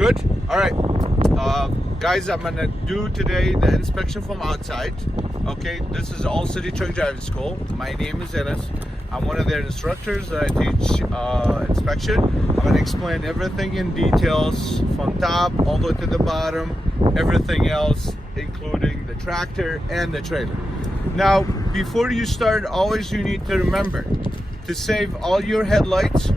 Good? All right. Guys, I'm gonna do today the inspection from outside. Okay, this is All City Truck Driving School. My name is Ennis. I'm one of their instructors that I teach inspection. I'm gonna explain everything in details from top all the way to the bottom, everything else, including the tractor and the trailer. Now, before you start, always you need to remember to save all your headlights,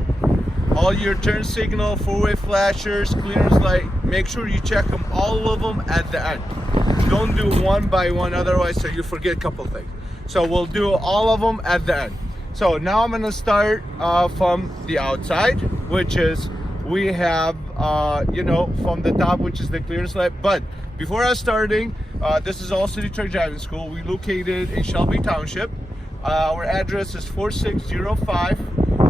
all your turn signal, four-way flashers, clearance light. Make sure you check them, all of them at the end. Don't do one by one, otherwise so you forget a couple things. So we'll do all of them at the end. So now I'm gonna start from the outside, which is we have from the top, which is the clearance light. But before I starting, this is All City Truck Driving School. We located in Shelby Township. Our address is 4605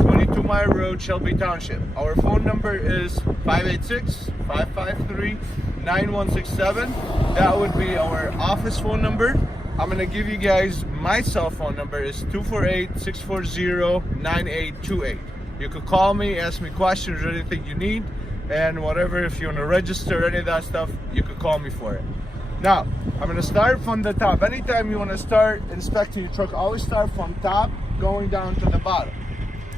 22 Mile Road, Shelby Township. Our phone number is 586-553-9167. That would be our office phone number. I'm gonna give you guys my cell phone number is 248-640-9828. You could call me, ask me questions or anything you need, and whatever, if you want to register any of that stuff, you could call me for it. Now, I'm gonna start from the top. Anytime you want to start inspecting your truck, always start from top, going down to the bottom.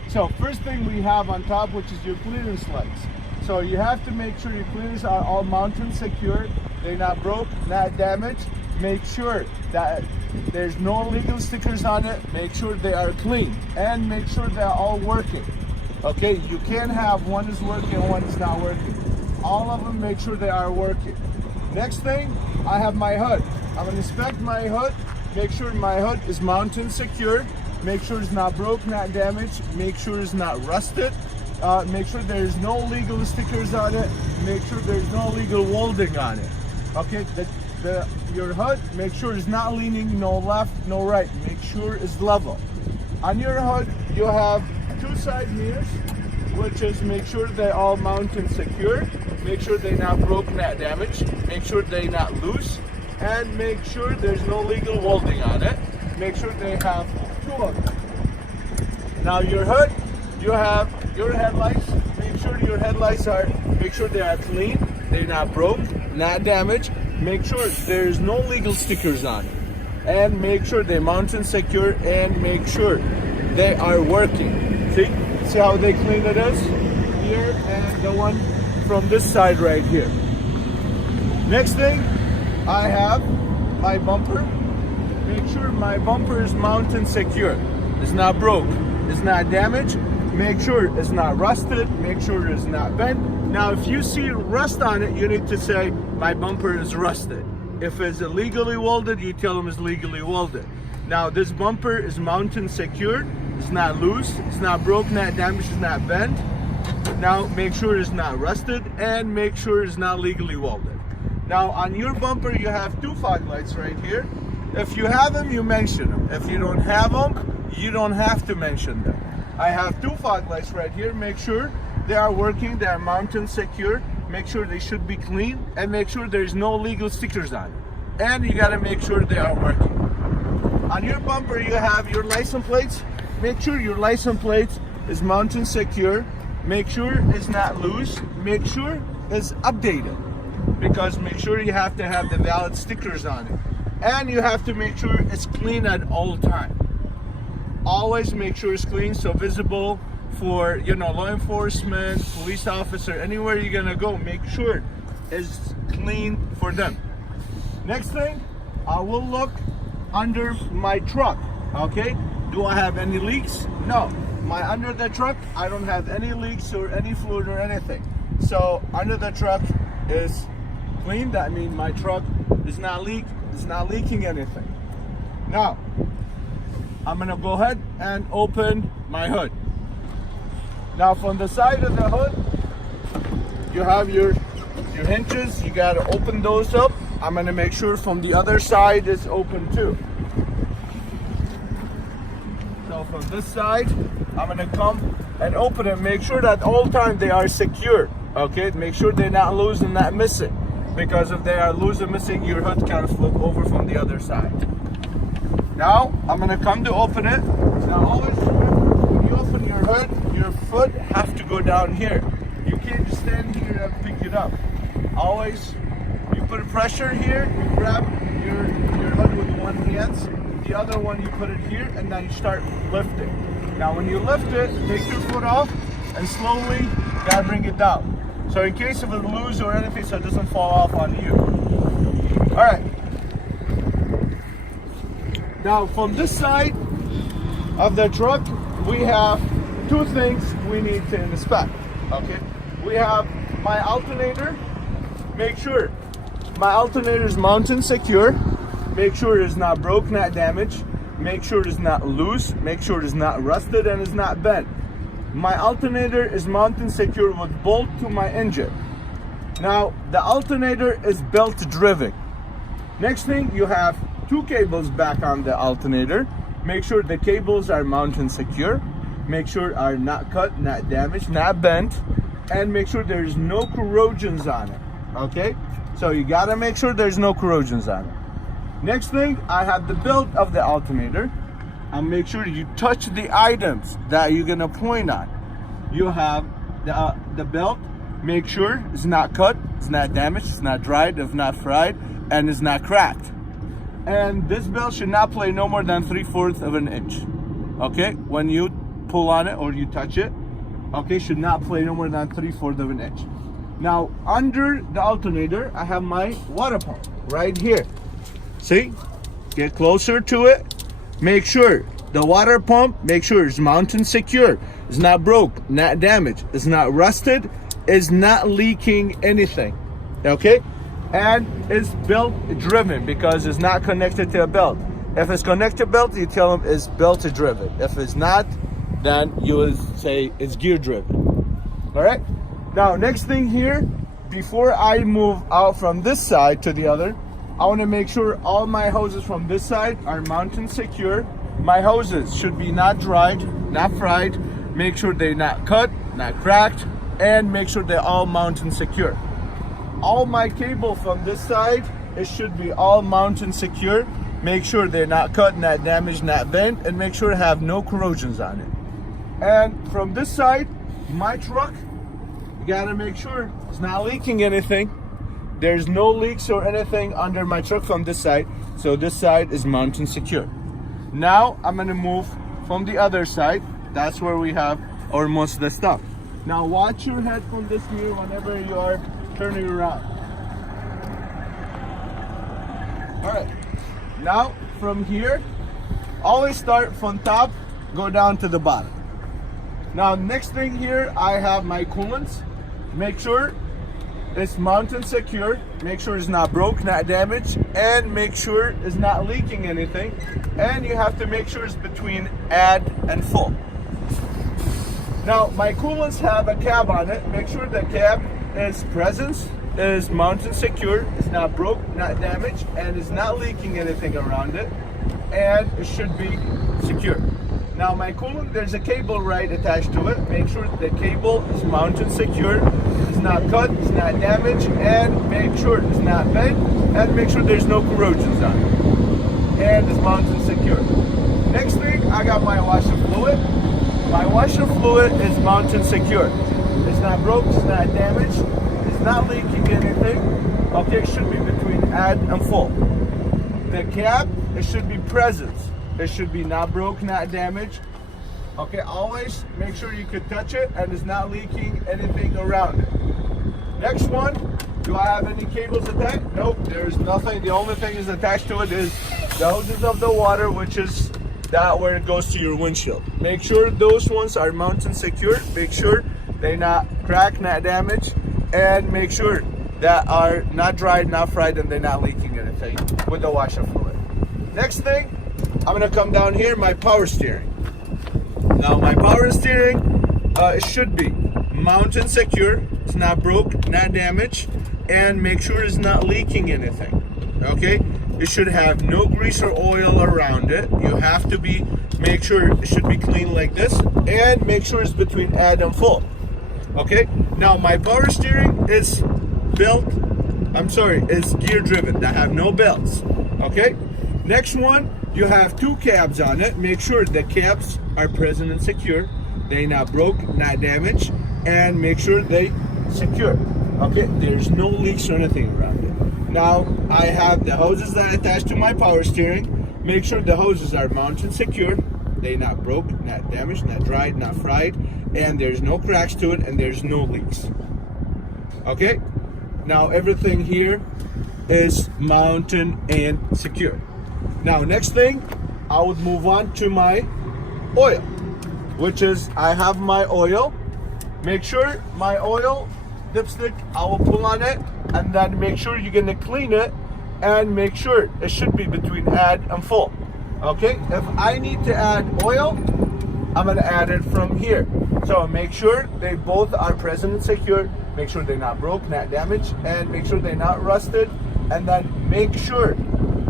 So first thing we have on top, which is your clearance lights. So you have to make sure your clearance are all mounted secure. They're not broke, not damaged. Make sure that there's no illegal stickers on it. Make sure they are clean and make sure they're all working. Okay, you can't have one is working and one is not working. All of them, make sure they are working. Next thing, I have my hood. I'm gonna inspect my hood. Make sure my hood is mounted secure. Make sure it's not broke, not damaged. Make sure it's not rusted. Make sure there's no legal stickers on it. Make sure there's no legal welding on it. Okay, your hood, make sure it's not leaning, no left, no right. Make sure it's level. On your hood, you have two side mirrors, which is make sure they're all mounted secure. Make sure they're not broke, not damaged. Make sure they're not loose. And make sure there's no legal welding on it. Make sure they have two of them. Now your hood, you have your headlights. Make sure your headlights make sure they are clean. They're not broke, not damaged. Make sure there's no legal stickers on it. And make sure they're mounted secure and make sure they are working. See how they clean it is? Here and the one from this side right here. Next thing, I have my bumper. Make sure my bumper is mounted secure. It's not broke, it's not damaged. Make sure it's not rusted, make sure it's not bent. Now if you see rust on it, you need to say my bumper is rusted. If it's illegally welded, you tell them it's legally welded. Now this bumper is mounted secure, it's not loose, it's not broke, not damaged, it's not bent. Now make sure it's not rusted and make sure it's not legally welded. Now on your bumper you have two fog lights right here. If you have them, you mention them. If you don't have them, you don't have to mention them. I have two fog lights right here. Make sure they are working, they are mounted secure. Make sure they should be clean and make sure there's no legal stickers on it. And you gotta make sure they are working. On your bumper, you have your license plates. Make sure your license plate is mounted secure. Make sure it's not loose. Make sure it's updated. Because make sure you have to have the valid stickers on it. And you have to make sure it's clean at all times. Always make sure it's clean, so visible for law enforcement, police officer, anywhere you're gonna go, make sure it's clean for them. Next thing, I will look under my truck. Okay, do I have any leaks? No, under the truck I don't have any leaks or any fluid or anything. So under the truck is clean. That means my truck is not leaking anything. Now I'm gonna go ahead and open my hood. Now from the side of the hood, you have your hinges. You gotta open those up. I'm gonna make sure from the other side is open too. So from this side, I'm gonna come and open it. Make sure that all time they are secure. Okay, make sure they're not loose and not missing. Because if they are loose and missing, your hood can flip over from the other side. Now, I'm gonna come to open it. Now always remember, when you open your hood, your foot have to go down here. You can't just stand here gotta pick it up. Always, you put pressure here, you grab your hood with one hand, the other one you put it here, and then you start lifting. Now when you lift it, take your foot off, and slowly, you gotta bring it down. So in case of it loose or anything, so it doesn't fall off on you. All right. Now from this side of the truck, we have two things we need to inspect, okay? We have my alternator. Make sure my alternator is mounted secure. Make sure it is not broke, not damaged. Make sure it is not loose. Make sure it is not rusted and is not bent. My alternator is mounted secure with bolt to my engine. Now, the alternator is belt driven. Next thing, you have two cables back on the alternator. Make sure the cables are mounted secure. Make sure are not cut, not damaged, not bent, and make sure there's no corrosions on it. Okay? So you gotta make sure there's no corrosions on it. Next thing, I have the belt of the alternator. And make sure you touch the items that you're gonna point on. You have the belt. Make sure it's not cut, it's not damaged, it's not dried, it's not fried, and it's not cracked. And this belt should not play no more than 3/4 of an inch. Okay, when you pull on it or you touch it, okay, should not play no more than 3/4 of an inch. Now under the alternator, I have my water pump right here. See, get closer to it. Make sure the water pump, make sure it's mounted secure. It's not broke, not damaged, it's not rusted, it's not leaking anything. Okay? And it's belt driven because it's not connected to a belt. If it's connected to a belt, you tell them it's belt driven. If it's not, then you will say it's gear driven. All right? Now, next thing here, before I move out from this side to the other, I want to make sure all my hoses from this side are mounted secure. My hoses should be not dried, not fried. Make sure they're not cut, not cracked, and make sure they're all mounted secure. All my cable from this side, it should be all mounted secure. Make sure they're not cut, not damaged, not bent, and make sure to have no corrosions on it. And from this side, my truck, you gotta make sure it's not leaking anything. There's no leaks or anything under my truck from this side, so this side is mounted secure. Now I'm gonna move from the other side. That's where we have our most of the stuff. Now watch your head from this mirror whenever you are turning around. All right. Now from here, always start from top, go down to the bottom. Now next thing here, I have my coolants. Make sure it's mounted secure. Make sure it's not broke, not damaged, and make sure it's not leaking anything. And you have to make sure it's between add and full. Now my coolants have a cap on it. Make sure the cap is present, is mounted secure, it's not broke, not damaged, and it's not leaking anything around it, and it should be secure. Now my coolant, there's a cable right attached to it. Make sure the cable is mounted secure, it's not cut, it's not damaged, and make sure it's not bent, and make sure there's no corrosions on it. And it's mounted secure. Next thing, I got my washer fluid. My washer fluid is mounted secure. It's not broke, it's not damaged, it's not leaking anything. Okay, it should be between add and full. The cap, it should be present. It should be not broke, not damaged. Okay, always make sure you could touch it and it's not leaking anything around it. Next one, do I have any cables attached? Nope, there's nothing. The only thing is attached to it is the hoses of the water, which is that where it goes to your windshield. Make sure those ones are mounted secure. Make sure they're not cracked, not damaged, and make sure that are not dried, not fried, and they're not leaking anything with the washer fluid. Next thing, I'm gonna come down here, my power steering. Now my power steering, it should be mounted secure, it's not broke, not damaged, and make sure it's not leaking anything, okay? It should have no grease or oil around it. You have to make sure it should be clean like this, and make sure it's between add and full, okay? Now my power steering is is gear driven, that have no belts, okay? Next one, you have two cabs on it. Make sure the cabs are present and secure. They're not broke, not damaged, and make sure they secure. Okay, there's no leaks or anything around it. Now I have the hoses that are attached to my power steering. Make sure the hoses are mounted secure. They not broke, not damaged, not dried, not fried, and there's no cracks to it, and there's no leaks. Okay, now everything here is mounted and secure. Now next thing, I would move on to my oil, which is I have my oil. Make sure my oil dipstick, I will pull on it, and then make sure you're gonna clean it and make sure it should be between add and full. Okay, if I need to add oil, I'm gonna add it from here. So make sure they both are present and secure. Make sure they're not broke, not damaged, and make sure they're not rusted. And then make sure,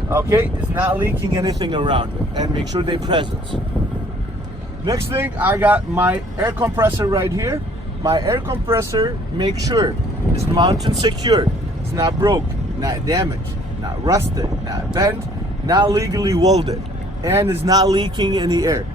okay, it's not leaking anything around it, and make sure they're present. Next thing, I got my air compressor right here. My air compressor, make sure it's mounted secure. It's not broke, not damaged, not rusted, not bent, not legally welded, and is not leaking any air.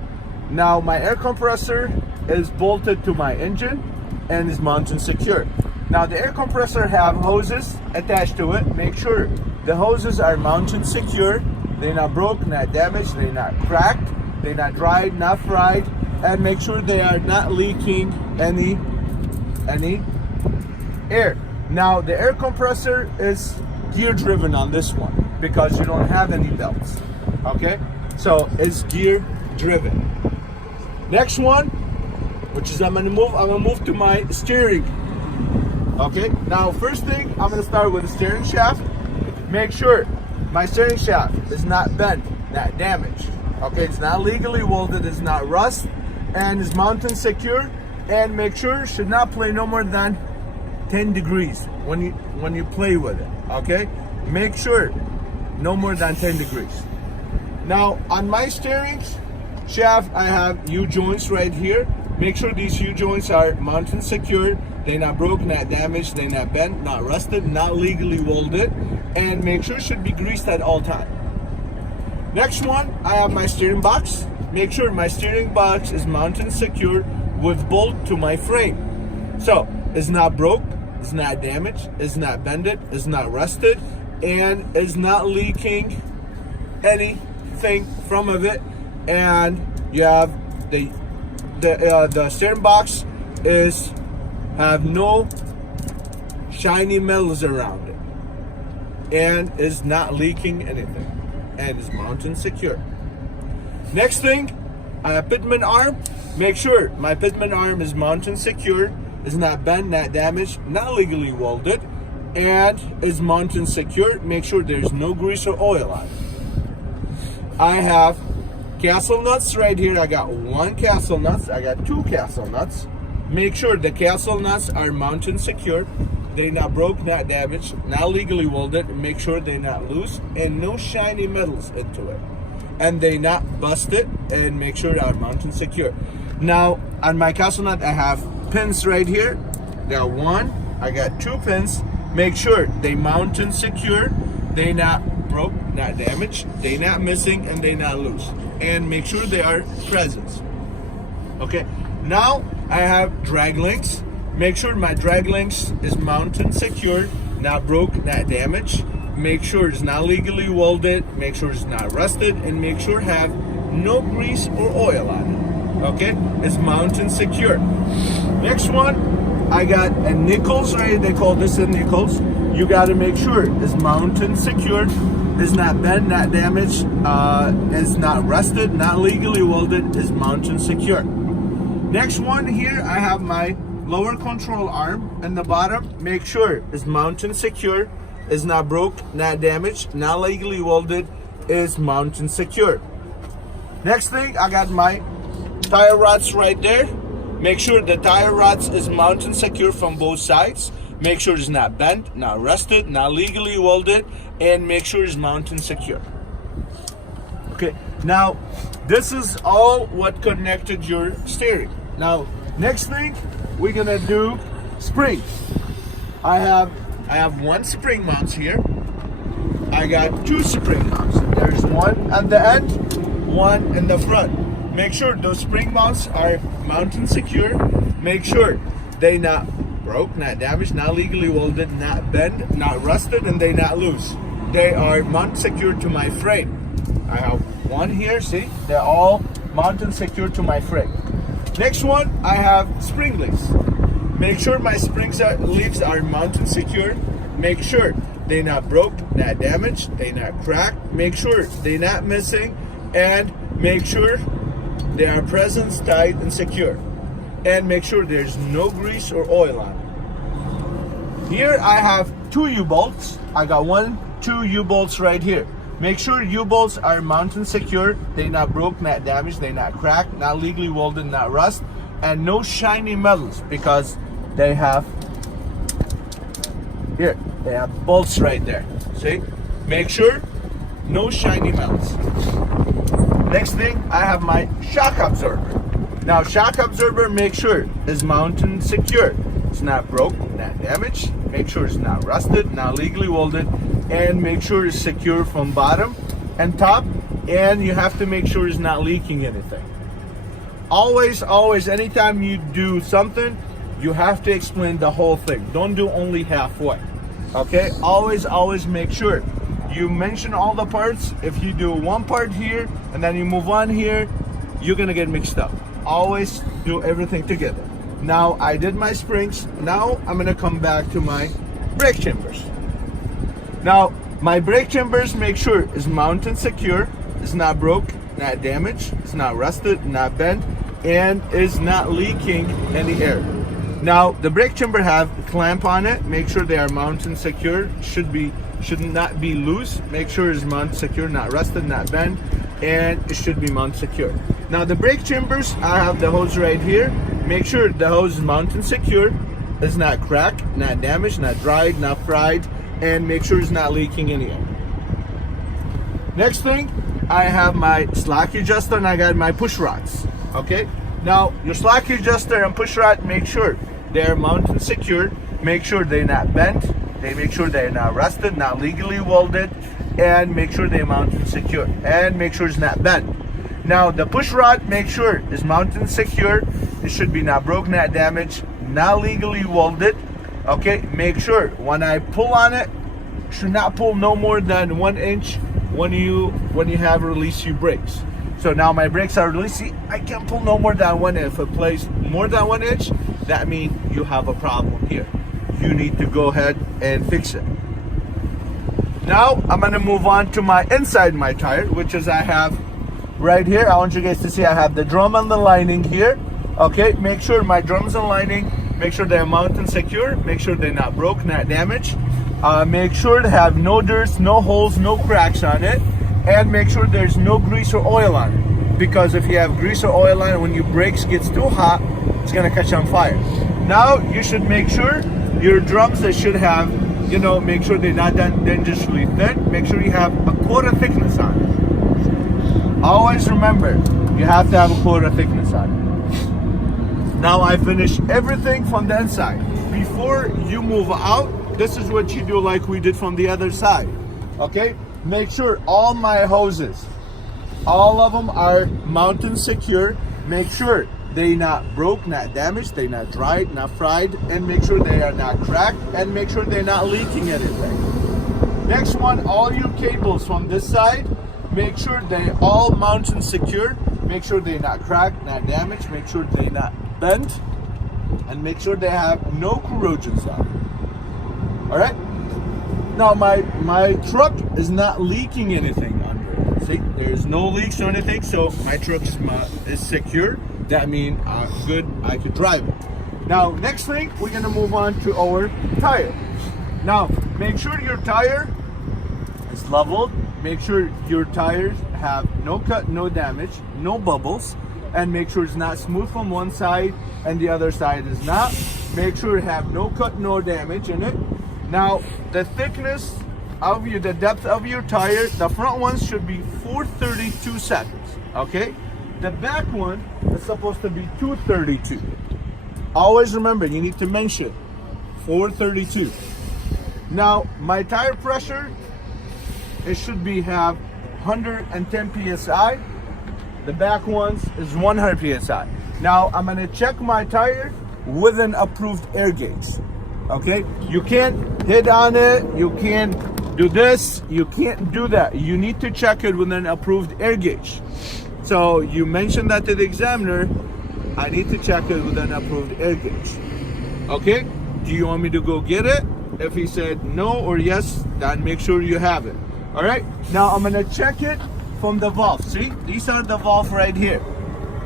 Now my air compressor is bolted to my engine and is mounted secure. Now the air compressor have hoses attached to it. Make sure the hoses are mounted secure. They're not broke, not damaged, they're not cracked, they're not dried, not fried, and make sure they are not leaking any air. Now the air compressor is gear driven on this one because you don't have any belts. Okay, so it's gear driven. Next one, which is I'm gonna move to my steering. Okay, now first thing, I'm gonna start with the steering shaft. Make sure my steering shaft is not bent, not damaged. Okay, it's not legally welded, it's not rust, and is mounted secure. And make sure it should not play no more than 10 degrees when you play with it. Okay, make sure no more than 10 degrees. Now on my steering shaft, I have U-joints right here. Make sure these U-joints are mounted secure. They're not broke, not damaged, they're not bent, not rusted, not legally welded, and make sure it should be greased at all time. Next one, I have my steering box. Make sure my steering box is mounted secure with bolt to my frame. So it's not broke, it's not damaged, it's not bended, it's not rusted, and it's not leaking anything from of it. And you have the steering box have no shiny metals around it, and is not leaking anything, and is mounted secure. Next thing, I have pitman arm. Make sure my pitman arm is mounted secure, is not bent, not damaged, not legally welded, and is mounted secure. Make sure there's no grease or oil on it. I have castle nuts right here. I got one castle nuts. I got two castle nuts. Make sure the castle nuts are mounted secure. They're not broke, not damaged, not legally welded. Make sure they're not loose and no shiny metals into it. And they not busted, and make sure they are mounted secure. Now on my castle nut, I have pins right here. There are one, I got two pins. Make sure they mounted secure. They not broke, not damaged, they not missing, and they not loose. And make sure they are present. Okay, now I have drag links. Make sure my drag links is mounted secure, not broke, not damaged. Make sure it's not legally welded, make sure it's not rusted, and make sure have no grease or oil on it. Okay, it's mounted secure. Next one, I got a nickels, right? They call this a nickels. You got to make sure it's mounted secure, it's not bent, not damaged, it's not rusted, not legally welded, it's mounted secure. Next one here, I have my lower control arm, and the bottom, make sure it's mounted secure, is not broke, not damaged, not legally welded, is mounted secure. Next thing, I got my tire rods right there. Make sure the tire rods is mounted secure from both sides. Make sure it's not bent, not rusted, not legally welded, and make sure it's mounted secure. Okay, now this is all what connected your steering. Now, next thing, we're gonna do springs. I have one spring mount here. I got two spring mounts. There's one at the end, one in the front. Make sure those spring mounts are mounted secure. Make sure they not broke, not damaged, not legally welded, not bent, not rusted, and they not loose. They are mount secured to my frame. I have one here, see? They're all mounted secured to my frame. Next one, I have spring leaves. Make sure my leaves are mounted secure. Make sure they not broke, not damaged, they not cracked. Make sure they not missing, and make sure they are present, tight, and secure. And make sure there's no grease or oil on it. Here I have 2 U-bolts. I got 2 U-bolts right here. Make sure U-bolts are mounted secure. They not broke, not damaged, they not cracked, not legally welded, not rust, and no shiny metals, because they have here, they have bolts right there. See? Make sure no shiny metals. Next thing, I have my shock absorber. Now, shock absorber, make sure is mounted secure. It's not broke, not damaged. Make sure it's not rusted, not legally welded, and make sure it's secure from bottom and top. And you have to make sure it's not leaking anything. Always, anytime you do something, you have to explain the whole thing. Don't do only halfway. Okay? Always make sure you mention all the parts. If you do one part here and then you move on here, you're gonna get mixed up. Always do everything together. Now I did my springs. Now I'm gonna come back to my brake chambers. Now my brake chambers, make sure is mounted secure, it's not broke, not damaged, it's not rusted, not bent, and is not leaking any air. Now the brake chamber have a clamp on it. Make sure they are mounted secure. Should not be loose. Make sure it's mounted secure, not rusted, not bent, and it should be mounted secure. Now the brake chambers, I have the hose right here. Make sure the hose is mounted secure. It's not cracked, not damaged, not dried, not fried, and make sure it's not leaking any air. Next thing, I have my slack adjuster and I got my push rods. Okay. Now your slack adjuster and push rod, make sure they're mounted secure. Make sure they're not bent. Make sure they're not rusted, not legally welded, and make sure they're mounted secure. And make sure it's not bent. Now the push rod, make sure is mounted secure. It should be not broke, not damaged, not legally welded. Okay, make sure when I pull on it, should not pull no more than 1 inch when you have release your brakes. So now my brakes are released. See, I can't pull no more than 1 inch. If it plays more than 1 inch, that means you have a problem here. You need to go ahead and fix it. Now I'm gonna move on to my inside my tire, which is I have right here. I want you guys to see I have the drum and the lining here. Okay, make sure my drums and lining, make sure they're mounted secure. Make sure they're not broke, not damaged. Make sure to have no dirt, no holes, no cracks on it. And make sure there's no grease or oil on it, because if you have grease or oil on it, when your brakes gets too hot, it's gonna catch on fire. Now you should make sure your drums, they should have, make sure they're not dangerously thin. Make sure you have a quarter thickness on it. Always remember, you have to have a quarter thickness on it. Now I finished everything from the inside. Before you move out, this is what you do like we did from the other side. Okay? Make sure all my hoses, all of them are mounted secure. Make sure they not broke, not damaged, they not dried, not fried, and make sure they are not cracked, and make sure they're not leaking anything. Next one, all your cables from this side, make sure they all mounted secure. Make sure they're not cracked, not damaged, make sure they're not bent, and make sure they have no corrosions on it. All right? Now my truck is not leaking anything under it. See, there's no leaks or anything, so my truck is secure. That means good, I could drive it. Now next thing, we're gonna move on to our tire. Now make sure your tire is leveled. Make sure your tires have no cut, no damage, no bubbles, and make sure it's not smooth from one side and the other side is not. Make sure you have no cut, no damage in it. Now, the thickness of the depth of your tire, the front ones should be 432 seconds, okay? The back one is supposed to be 232. Always remember, you need to mention 432. Now, my tire pressure, it should have 110 PSI. The back ones is 100 PSI. Now, I'm gonna check my tire with an approved air gauge. Okay, you can't hit on it, you can't do this, you can't do that. You need to check it with an approved air gauge. So you mentioned that to the examiner, I need to check it with an approved air gauge. Okay, do you want me to go get it? If he said no or yes, then make sure you have it. All right, now I'm gonna check it from the valve. See, these are the valve right here.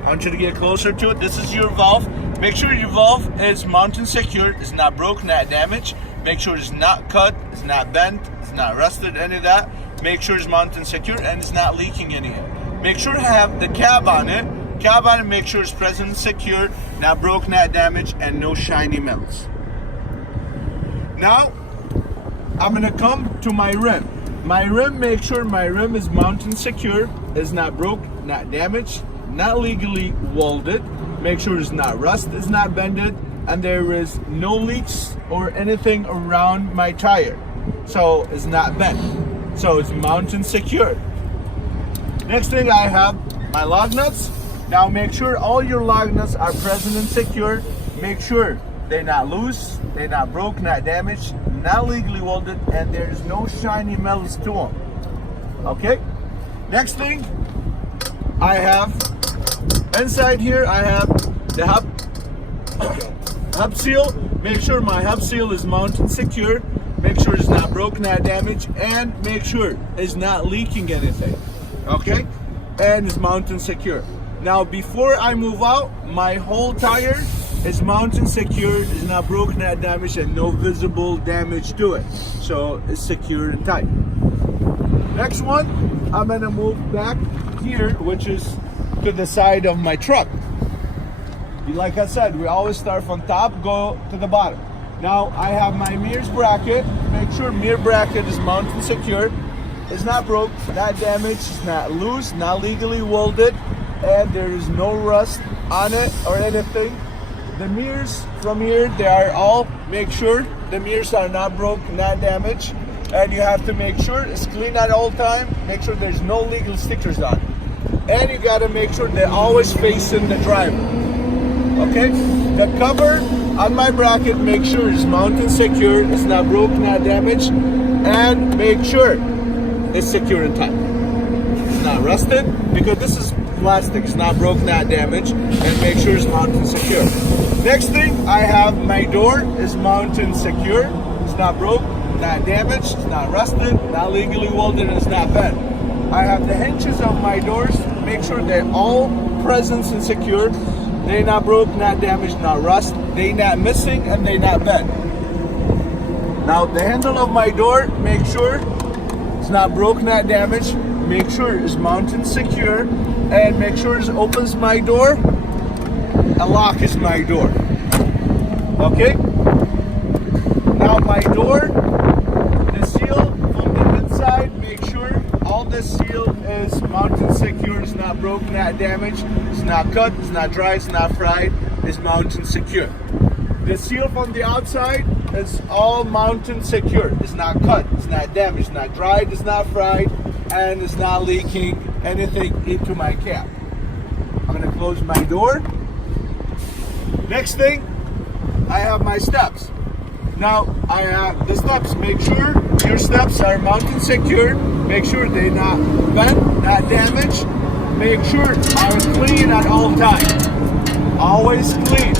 I want you to get closer to it. This is your valve. Make sure your valve is mounted secure, it's not broken, not damaged. Make sure it's not cut, it's not bent, it's not rusted, any of that. Make sure it's mounted secure and it's not leaking any air. Make sure to have the cab on it. Cab on it, make sure it's present and secure, not broken, not damaged, and no shiny metals. Now, I'm gonna come to my rim. My rim, make sure my rim is mounted and secure, is not broke, not damaged, not legally welded. Make sure it's not rust, it's not bended, and there is no leaks or anything around my tire. So it's not bent. So it's mounted and secure. Next thing, I have my lug nuts. Now make sure all your lug nuts are present and secure. Make sure they're not loose, they're not broke, not damaged, not legally welded, and there's no shiny metals to them. Okay? Next thing, I have inside here, I have the hub seal. Make sure my hub seal is mounted secure. Make sure it's not broken, not damaged, and make sure it's not leaking anything. Okay? And it's mounted secure. Now, before I move out, my whole tire is mounted secure, is not broken, not damaged, and no visible damage to it. So it's secure and tight. Next one, I'm gonna move back here, which is to the side of my truck. Like I said, we always start from top, go to the bottom. Now I have my mirrors bracket. Make sure mirror bracket is mounted secure. It's not broke, not damaged, it's not loose, not legally welded, and there is no rust on it or anything. The mirrors from here, they are all, make sure the mirrors are not broke, not damaged, and you have to make sure it's clean at all time. Make sure there's no legal stickers on it. And you gotta make sure they're always facing the driver. Okay? The cover on my bracket, make sure it's mounted secure, it's not broke, not damaged, and make sure it's secure and tight. It's not rusted, because this is plastic, it's not broke, not damaged, and make sure it's mounted secure. Next thing, I have my door is mounted secure, it's not broke, not damaged, it's not rusted, not legally welded, and it's not bent. I have the hinges of my doors, make sure they're all present and secure. They're not broke, not damaged, not rust, they're not missing, and they're not bent. Now the handle of my door, make sure it's not broke, not damaged, make sure it's mounted secure, and make sure it opens my door, a lock is my door. Okay? Now my door, the seal from the inside, make sure all the seal is mounted secure, it's not broke, not damaged, it's not cut, it's not dry, it's not fried, it's mounted secure. The seal from the outside is all mounted secure, it's not cut, it's not damaged, it's not dried, it's not fried, and it's not leaking anything into my cab. I'm gonna close my door. Next thing, I have my steps. Now I have the steps. Make sure your steps are mounted secure. Make sure they're not bent, not damaged. Make sure are clean at all times. Always clean.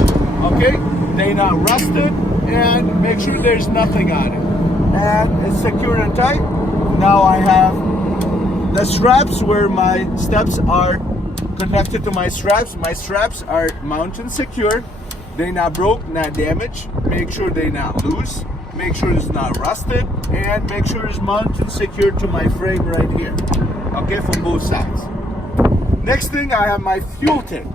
Okay? They're not rusted, and make sure there's nothing on it. And it's secure and tight. Now I have the straps where my steps are connected to my straps. My straps are mounted secure. They're not broke, not damaged. Make sure they're not loose. Make sure it's not rusted. And make sure it's mounted secure to my frame right here. Okay, from both sides. Next thing, I have my fuel tank.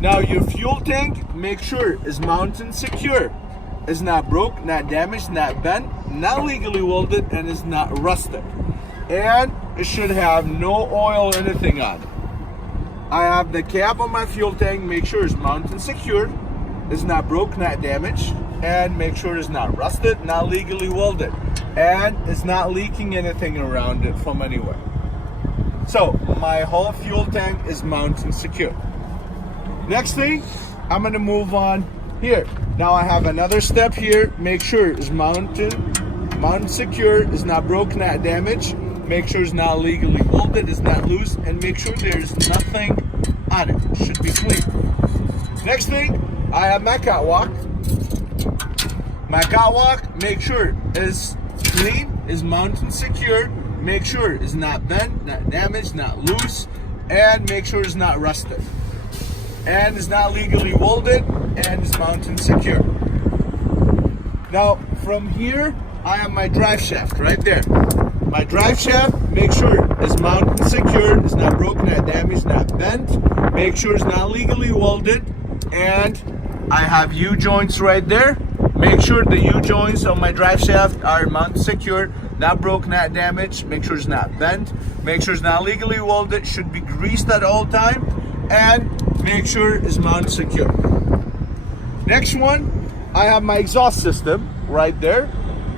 Now your fuel tank, make sure is mounted secure. It's not broke, not damaged, not bent, not legally welded, and it's not rusted. And it should have no oil or anything on it. I have the cap on my fuel tank, make sure it's mounted secure. It's not broke, not damaged, and make sure it's not rusted, not legally welded, and it's not leaking anything around it from anywhere. So my whole fuel tank is mounted secure. Next thing, I'm gonna move on here. Now I have another step here. Make sure it's mounted secure, it's not broken, not damaged. Make sure it's not legally molded, it's not loose, and make sure there's nothing on it. It should be clean. Next thing, I have my catwalk. My catwalk, make sure is clean, is mounted secure. Make sure it's not bent, not damaged, not loose, and make sure it's not rusted. And it's not legally welded, and it's mounted secure. Now, from here, I have my drive shaft right there. My drive shaft, make sure it's mounted secure, it's not broken, not damaged, not bent. Make sure it's not legally welded, and I have U-joints right there. Make sure the U-joints on my drive shaft are mounted secure, not broken, not damaged. Make sure it's not bent. Make sure it's not legally welded. Should be greased at all time, and make sure it's mounted secure. Next one, I have my exhaust system right there.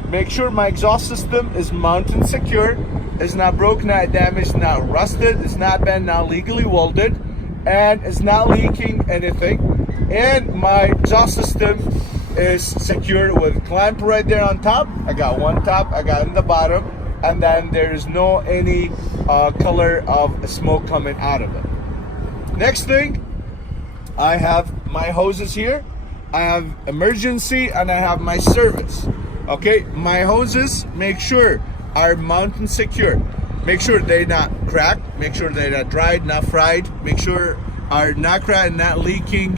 Make sure my exhaust system is mounted secure, it's not broken, not damaged, not rusted, it's not bent, not legally welded, and it's not leaking anything. And my exhaust system is secured with clamp right there on top. I got one top, I got in the bottom, and then there's no any color of smoke coming out of it. Next thing, I have my hoses here. I have emergency and I have my service. Okay, my hoses, make sure are mounted secure. Make sure they're not cracked. Make sure they're not dried, not fried. Make sure are not cracked, not leaking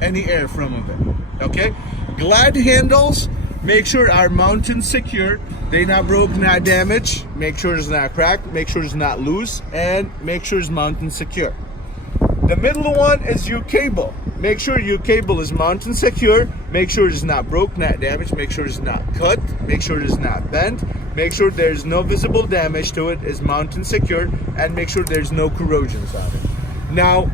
any air from it. Okay, glad handles, make sure are mounted secure. They not broken, not damaged. Make sure it's not cracked. Make sure it's not loose, and make sure it's mounted secure. The middle one is your cable. Make sure your cable is mounted secure. Make sure it's not broke, not damaged. Make sure it's not cut. Make sure it's not bent. Make sure there's no visible damage to it. Is mounted secure, and make sure there's no corrosions on it. Now,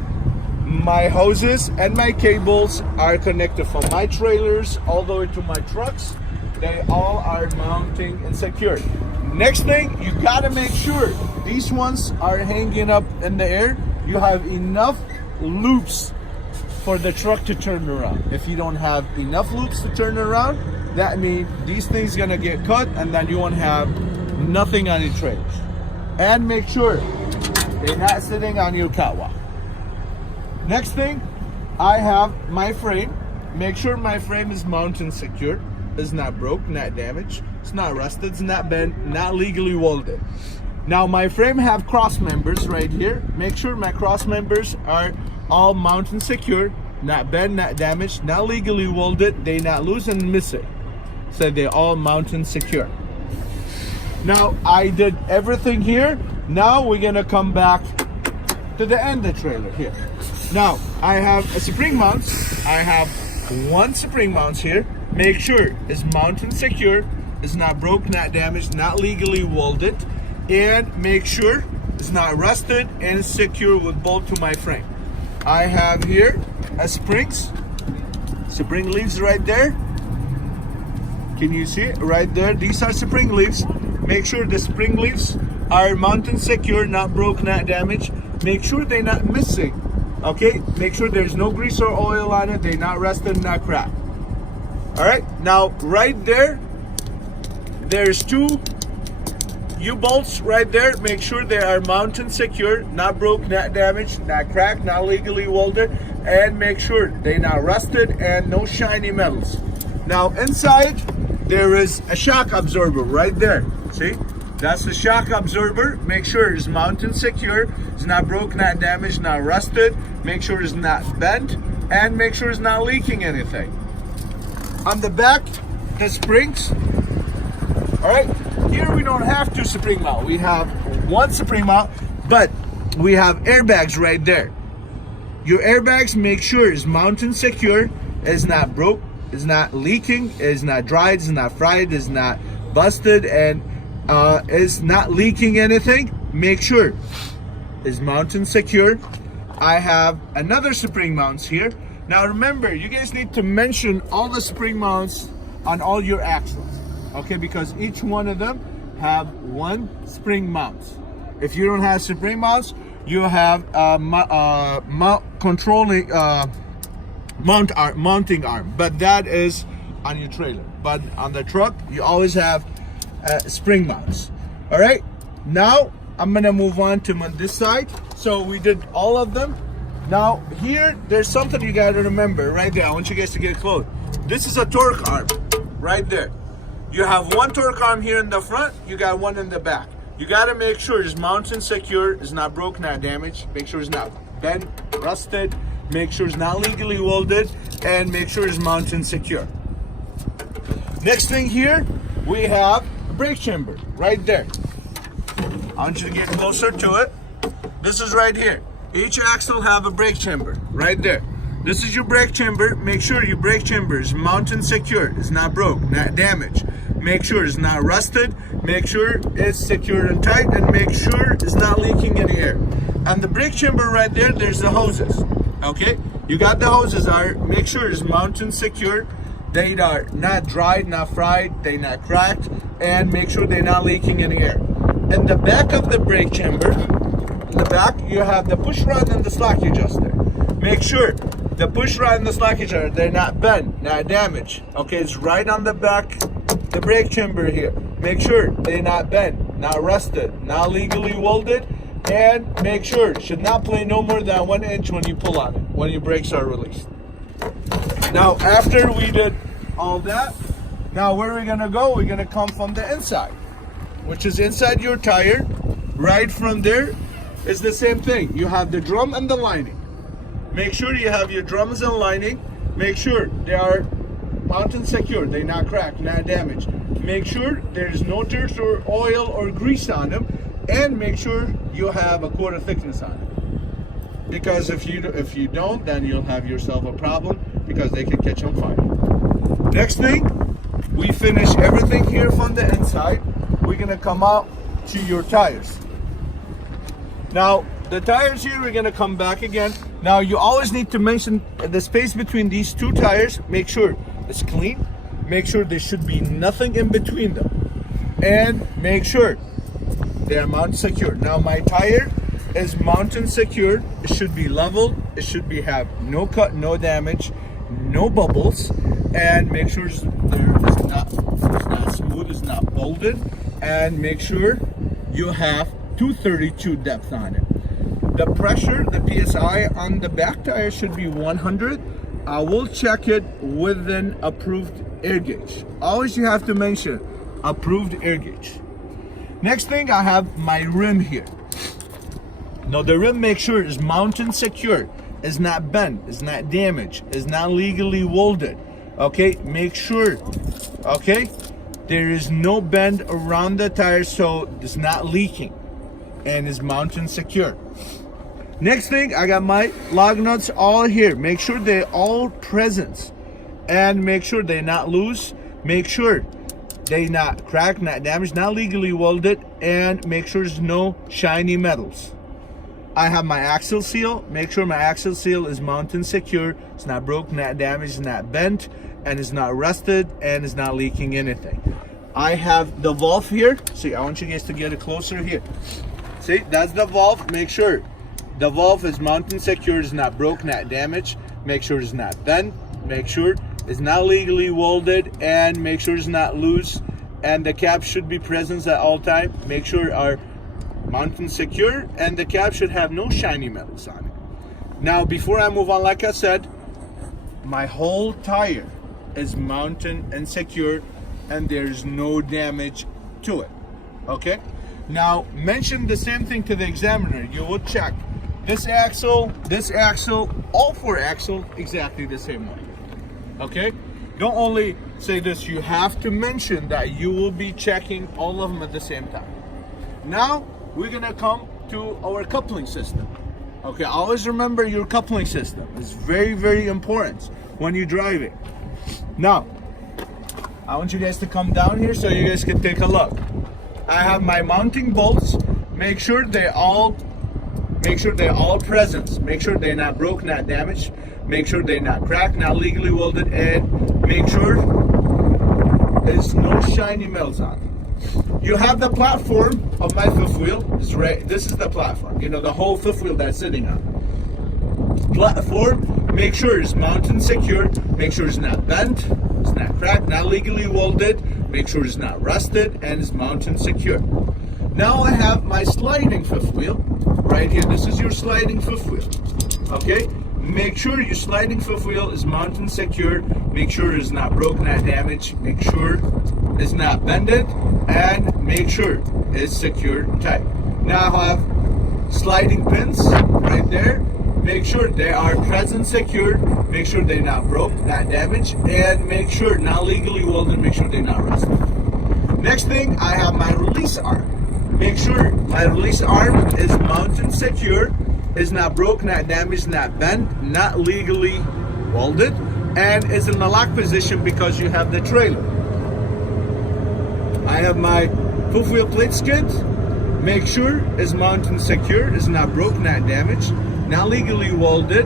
my hoses and my cables are connected from my trailers all the way to my trucks. They all are mounting and secured. Next thing, you gotta make sure these ones are hanging up in the air. You have enough loops for the truck to turn around. If you don't have enough loops to turn around, that means these things gonna get cut, and then you won't have nothing on your trailers. And make sure they're not sitting on your catwalk. Next thing, I have my frame. Make sure my frame is mounted secure. It's not broke, not damaged. It's not rusted, it's not bent, not legally welded. Now my frame have cross members right here. Make sure my cross members are all mounted secure, not bent, not damaged, not legally welded. They not loose and missing. So they're all mounted secure. Now I did everything here. Now we're gonna come back to the end of the trailer here. Now I have a spring mount. I have one spring mount here. Make sure it's mounted secure. It's not broke, not damaged, not legally welded. And make sure it's not rusted and it's secure with bolt to my frame. I have here a spring leaves right there. Can you see it right there? These are spring leaves. Make sure the spring leaves are mounted secure, not broke, not damaged. Make sure they're not missing. Okay, make sure there's no grease or oil on it. They're not rusted, not cracked. All right, now right there, there's two U-bolts right there. Make sure they are mounted secure, not broke, not damaged, not cracked, not legally welded, and make sure they're not rusted and no shiny metals. Now inside there is a shock absorber right there. See, that's the shock absorber. Make sure it's mounted secure, it's not broke, not damaged, not rusted. Make sure it's not bent, and make sure it's not leaking anything. On the back, the springs. All right, here we don't have two spring mount. We have one spring mount, but we have airbags right there. Your airbags, make sure it's mounted secure, it's not broke, it's not leaking, it's not dried, it's not fried, it's not busted, and it's not leaking anything. Make sure it's mounted secure. I have another spring mounts here. Now remember, you guys need to mention all the spring mounts on all your axles. Okay, because each one of them have one spring mount. If you don't have spring mounts, you have mount controlling mounting arm, but that is on your trailer. But on the truck, you always have spring mounts. All right, now I'm gonna move on to this side. So we did all of them. Now here, there's something you gotta remember right there. I want you guys to get close. This is a torque arm right there. You have one torque arm here in the front, you got one in the back. You gotta make sure it's mounted secure, it's not broken, not damaged. Make sure it's not bent, rusted. Make sure it's not legally welded, and make sure it's mounted secure. Next thing here, we have a brake chamber right there. I want you to get closer to it. This is right here. Each axle have a brake chamber right there. This is your brake chamber. Make sure your brake chamber is mounted secure. It's not broke, not damaged. Make sure it's not rusted. Make sure it's secure and tight, and make sure it's not leaking any air. And the brake chamber right there, there's the hoses. Okay, you got the hoses. Make sure it's mounted secure. They are not dried, not fried, they not cracked, and make sure they're not leaking any air. In the back of the brake chamber, in the back, you have the push rod and the slack adjuster. Make sure the push rod and the slack adjuster, they're not bent, not damaged. Okay, it's right on the back, the brake chamber here. Make sure they're not bent, not rusted, not legally welded, and make sure it should not play no more than 1 inch when you pull on it, when your brakes are released. Now, after we did all that, now where are we gonna go? We're gonna come from the inside, which is inside your tire. Right from there is the same thing. You have the drum and the lining. Make sure you have your drums and lining. Make sure they are mounted secure. They're not cracked, not damaged. Make sure there's no dirt or oil or grease on them, and make sure you have a quarter thickness on it. Because if you don't, then you'll have yourself a problem, because they can catch on fire. Next thing, we finish everything here from the inside. We're gonna come out to your tires. Now, the tires here, we're gonna come back again. Now, you always need to mention the space between these two tires. Make sure it's clean. Make sure there should be nothing in between them. And make sure they're mounted secure. Now, my tire is mounted secure. It should be level. It should have no cut, no damage, no bubbles. And make sure it's not smooth, it's not bolted. And make sure you have 232 depth on it. The pressure, the PSI on the back tire should be 100. I will check it with an approved air gauge. Always you have to mention approved air gauge. Next thing, I have my rim here. Now the rim, make sure is mounted secure. It's not bent, it's not damaged, it's not legally welded. Okay, make sure, okay, there is no bend around the tire, so it's not leaking and is mounted secure. Next thing, I got my lug nuts all here. Make sure they're all present, and make sure they're not loose. Make sure they not cracked, not damaged, not legally welded, and make sure there's no shiny metals. I have my axle seal. Make sure my axle seal is mounted secure. It's not broken, not damaged, it's not bent, and it's not rusted, and it's not leaking anything. I have the valve here. See, I want you guys to get it closer here. See, that's the valve. Make sure the valve is mounted secure, it's not broken, not damaged. Make sure it's not bent. Make sure it's not legally welded, and make sure it's not loose. And the cap should be present at all time. Make sure our mounted secure, and the cap should have no shiny metals on it. Now, before I move on, like I said, my whole tire is mounted and secure, and there's no damage to it. Okay? Now, mention the same thing to the examiner. You will check this axle, all four axles, exactly the same way. Okay? Don't only say this, you have to mention that you will be checking all of them at the same time. Now, we're gonna come to our coupling system. Okay, always remember your coupling system. It's very, very important when you're driving. Now, I want you guys to come down here so you guys can take a look. I have my mounting bolts. Make sure they're all present. Make sure they're not broken, not damaged. Make sure they're not cracked, not legally welded, and make sure there's no shiny metals on it. You have the platform of my fifth wheel. This is the platform. You know, the whole fifth wheel that's sitting on. Platform, make sure it's mounted secure, make sure it's not bent, it's not cracked, not legally welded, make sure it's not rusted, and it's mounted secure. Now I have my sliding fifth wheel right here. This is your sliding fifth wheel. Okay, make sure your sliding fifth wheel is mounted secure, make sure it's not broken, not damaged, make sure it's not bended, and make sure it's secured tight. Now I have sliding pins right there. Make sure they are present secured, make sure they're not broke, not damaged, and make sure not legally welded, make sure they're not rusted. Next thing, I have my release arm. Make sure my release arm is mounted secure, is not broke, not damaged, not bent, not legally welded, and is in the lock position because you have the trailer. I have my fifth wheel plate skid. Make sure is mounted secure, is not broke, not damaged, not legally welded,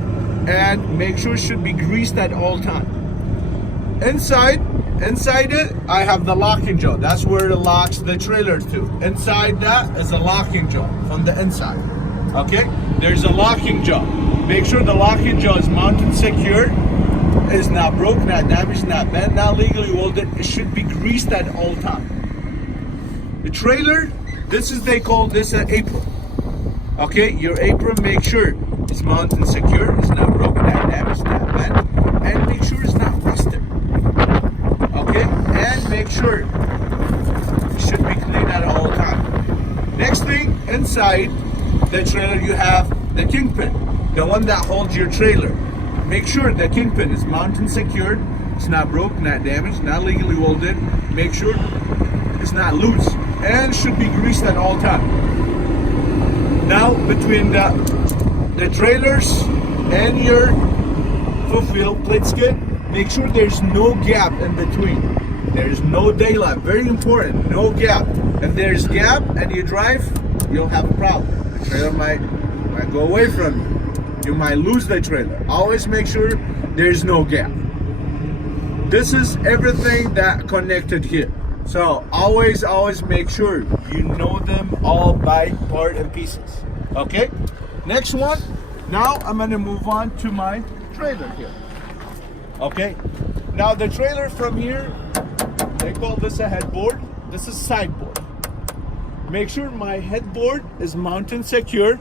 and make sure it should be greased at all time. Inside it, I have the locking jaw. That's where it locks the trailer to. Inside that is a locking jaw on the inside. Okay, there's a locking jaw. Make sure the locking jaw is mounted secure, is not broke, not damaged, not bent, not legally welded. It should be greased at all time. The trailer, they call this an apron. Okay, your apron, make sure it's mounted secure, it's not broken, not damaged, not bent, and make sure it's not rusted. Okay, and make sure it should be clean at all time. Next thing, inside the trailer you have the kingpin, the one that holds your trailer. Make sure the kingpin is mounted secured, it's not broke, not damaged, not legally welded. Make sure it's not loose and should be greased at all time. Now between the trailers and your fifth wheel plate skid, make sure there's no gap in between. There's no daylight, very important, no gap. If there's gap and you drive, you'll have a problem. The trailer might go away from you. You might lose the trailer. Always make sure there's no gap. This is everything that connected here. So always make sure you know them all by part and pieces. Okay, next one. Now I'm gonna move on to my trailer here. Okay, now the trailer from here, they call this a headboard. This is sideboard. Make sure my headboard is mounted secure.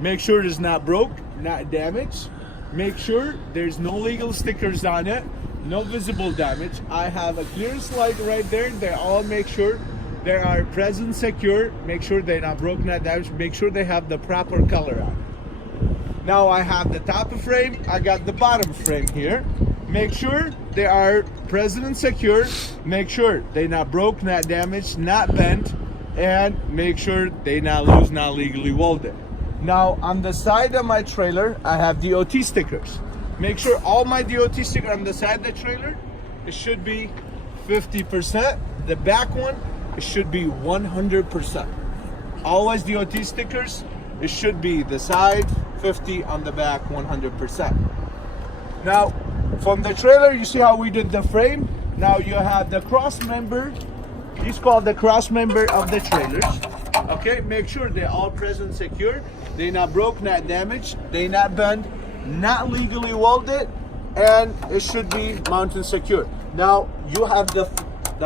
Make sure it is not broke, not damaged. Make sure there's no legal stickers on it, no visible damage. I have a clearance light right there. They all make sure they are present secure. Make sure they're not broken, not damaged. Make sure they have the proper color on. Now I have the top of frame, I got the bottom frame here. Make sure they are present and secure. Make sure they're not broke, not damaged, not bent, and make sure they not loose, not legally welded. Now on the side of my trailer, I have DOT stickers. Make sure all my DOT stickers on the side of the trailer, it should be 50%. The back one, it should be 100%. Always DOT stickers, it should be the side 50, on the back 100%. Now from the trailer, you see how we did the frame. Now you have the cross member. These called the cross member of the trailers. Okay, make sure they're all present secure. They're not broke, not damaged, they're not bent, not legally welded, and it should be mounted secure. Now you have the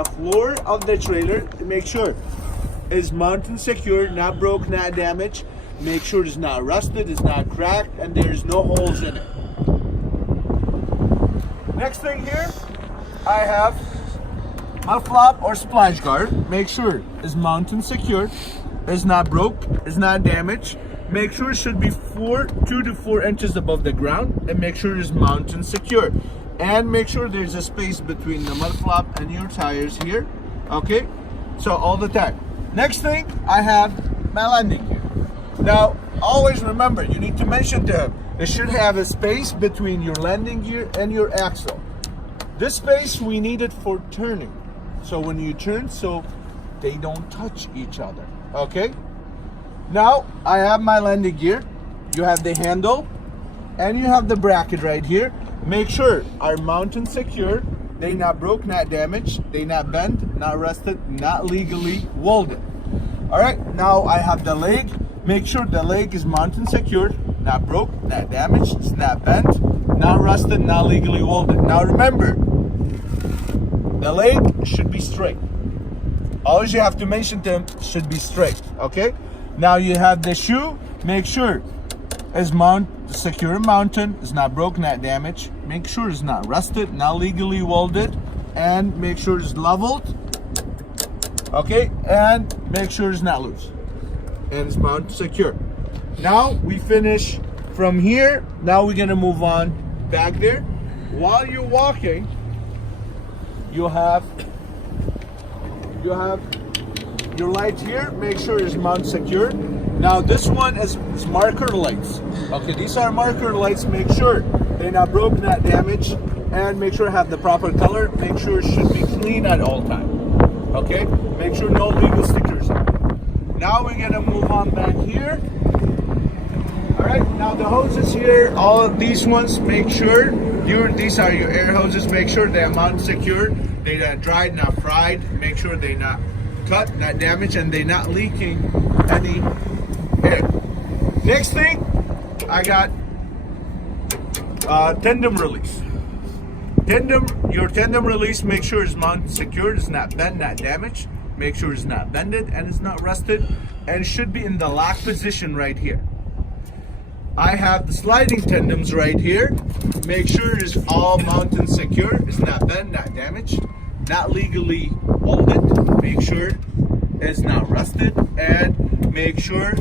floor of the trailer. Make sure it's mounted secure, not broke, not damaged. Make sure it's not rusted, it's not cracked, and there's no holes in it. Next thing here, I have my flop or splash guard. Make sure it's mounted secure, it's not broke, it's not damaged. Make sure it should be 2 to 4 inches above the ground, and make sure it's mounted secure. And make sure there's a space between the mud flap and your tires here. Okay, so all the time. Next thing, I have my landing gear. Now always remember, you need to mention to him, it should have a space between your landing gear and your axle. This space we need it for turning, so when you turn, so they don't touch each other. Okay, now I have my landing gear. You have the handle and you have the bracket right here. Make sure are mounted secure. They not broke, not damaged, they not bent, not rusted, not legally welded. All right, now I have the leg. Make sure the leg is mounted secure, not broke, not damaged, it's not bent, not rusted, not legally welded. Now remember, the leg should be straight. Always you have to mention to them should be straight, okay? Now you have the shoe, make sure it's secure mounted, it's not broke, not damaged. Make sure it's not rusted, not legally welded, and make sure it's leveled, okay? And make sure it's not loose, and it's mounted secure. Now we finish from here. Now we're gonna move on back there. While you're walking, you have your light here. Make sure it's mounted secure. Now this one is marker lights. Okay, these are marker lights. Make sure they're not broken, not damaged, and make sure have the proper color. Make sure it should be clean at all time. Okay, make sure no legal stickers on it. Now we're gonna move on back here. All right, now the hoses here, all of these ones, make sure these are your air hoses. Make sure they're mounted secure. They're not dried, not fried. Make sure they're not cut, not damaged, and they're not leaking any air. Next thing, I got tandem release. Your tandem release, make sure it's mounted secure. It's not bent, not damaged. Make sure it's not bended and it's not rusted, and it should be in the lock position right here. I have the sliding tandems right here. Make sure it's all mounted secure. It's not bent, not damaged, not legally welded. Make sure it's not rusted, and make sure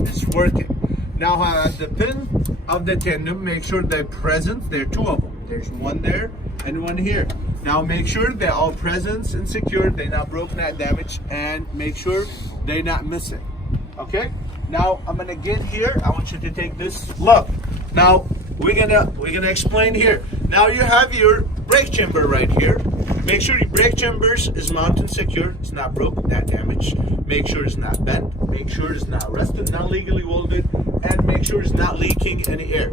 it's working. Now I have the pin of the tandem. Make sure they're present. There are two of them. There's one there and one here. Now make sure they're all present and secure. They're not broken, not damaged, and make sure they're not missing. Okay? Now I'm gonna get here. I want you to take this look. Now we're gonna explain here. Now you have your brake chamber right here. Make sure your brake chambers is mounted secure. It's not broken, not damaged. Make sure it's not bent. Make sure it's not rusted, not legally welded, and make sure it's not leaking any air.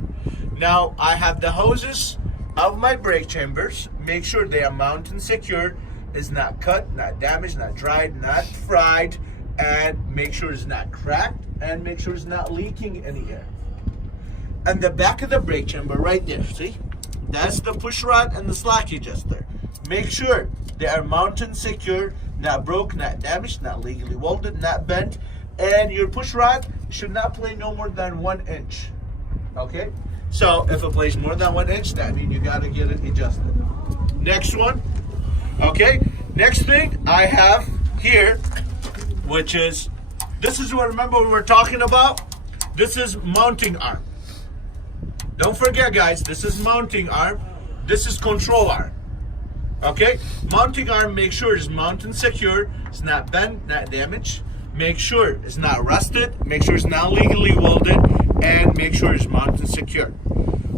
Now I have the hoses of my brake chambers. Make sure they are mounted secure. It's not cut, not damaged, not dried, not fried, and make sure it's not cracked, and make sure it's not leaking any air. And the back of the brake chamber right there, see? That's the push rod and the slack adjuster. Make sure they are mounted secure, not broke, not damaged, not legally welded, not bent, and your push rod should not play no more than 1 inch. Okay? So if it plays more than 1 inch, that means you gotta get it adjusted. Next one. Okay? Next thing I have here, which is, this is what, remember we were talking about? This is mounting arm. Don't forget guys, this is mounting arm. This is control arm. Okay? Mounting arm, make sure it's mounted secure. It's not bent, not damaged. Make sure it's not rusted. Make sure it's not legally welded. And make sure it's mounted secure.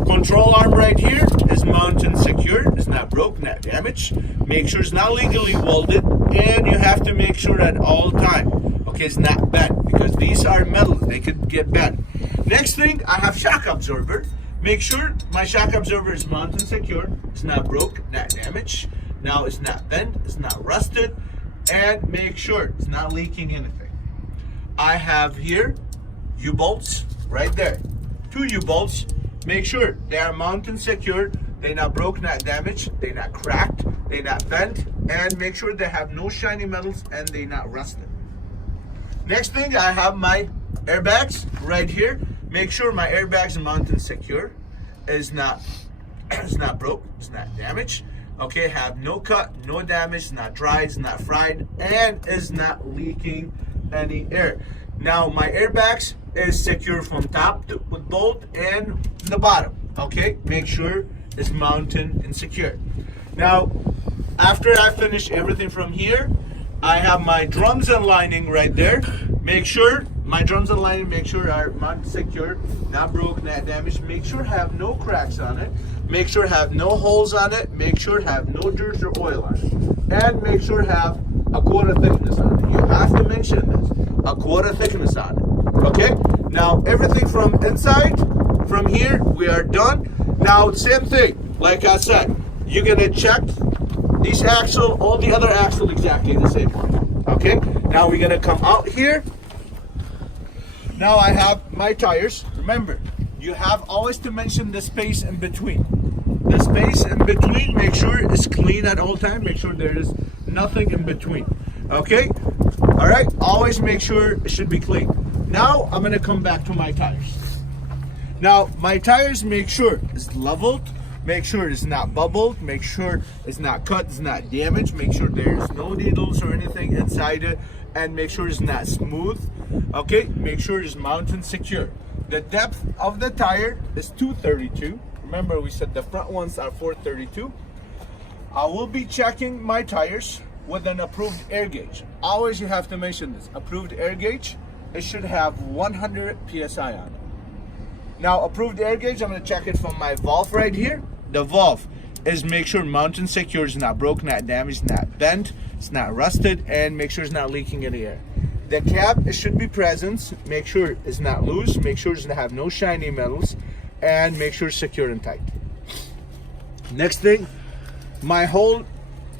Control arm right here is mounted secure. It's not broke, not damaged. Make sure it's not legally welded. And you have to make sure at all time, okay, it's not bent, because these are metal. They could get bent. Next thing, I have shock absorber. Make sure my shock absorber is mounted secure. It's not broke, not damaged. Now it's not bent, it's not rusted, and make sure it's not leaking anything. I have here U-bolts right there. 2 U-bolts. Make sure they are mounted secure. They're not broke, not damaged. They're not cracked. They're not bent. And make sure they have no shiny metals and they're not rusted. Next thing, I have my airbags right here. Make sure my airbags are mounted secure. It's not broke. It's not damaged. Okay, have no cut, no damage. It's not dried. It's not fried, and is not leaking any air. Now my airbags is secure from top with bolt and the bottom. Okay, make sure it's mounted and secure. Now, after I finish everything from here, I have my drums and lining right there. Make sure my drums and lining, make sure are mounted secure, not broke, not damaged. Make sure have no cracks on it. Make sure have no holes on it. Make sure have no dirt or oil on it. And make sure have a quarter thickness on it. You have to mention this, a quarter thickness on it. Okay? Now everything from inside, from here, we are done. Now same thing, like I said, you're gonna check these axle, all the other axle exactly the same one. Okay? Now we're gonna come out here. Now I have my tires. Remember, you have always to mention the space in between. The space in between, make sure it's clean at all time. Make sure there is nothing in between. Okay? All right, always make sure it should be clean. Now I'm gonna come back to my tires. Now my tires, make sure it's leveled, make sure it's not bubbled, make sure it's not cut, it's not damaged, make sure there's no needles or anything inside it, and make sure it's not smooth. Okay, make sure it's mounted secure. The depth of the tire is 232. Remember, we said the front ones are 432. I will be checking my tires with an approved air gauge. Always you have to mention this. Approved air gauge, it should have 100 PSI on it. Now, approved air gauge, I'm gonna check it from my valve right here. The valve is make sure mounted secure, it's not broken, not damaged, not bent, it's not rusted, and make sure it's not leaking any air. The cap, it should be present. Make sure it's not loose. Make sure it's have no shiny metals, and make sure it's secure and tight. Next thing, my whole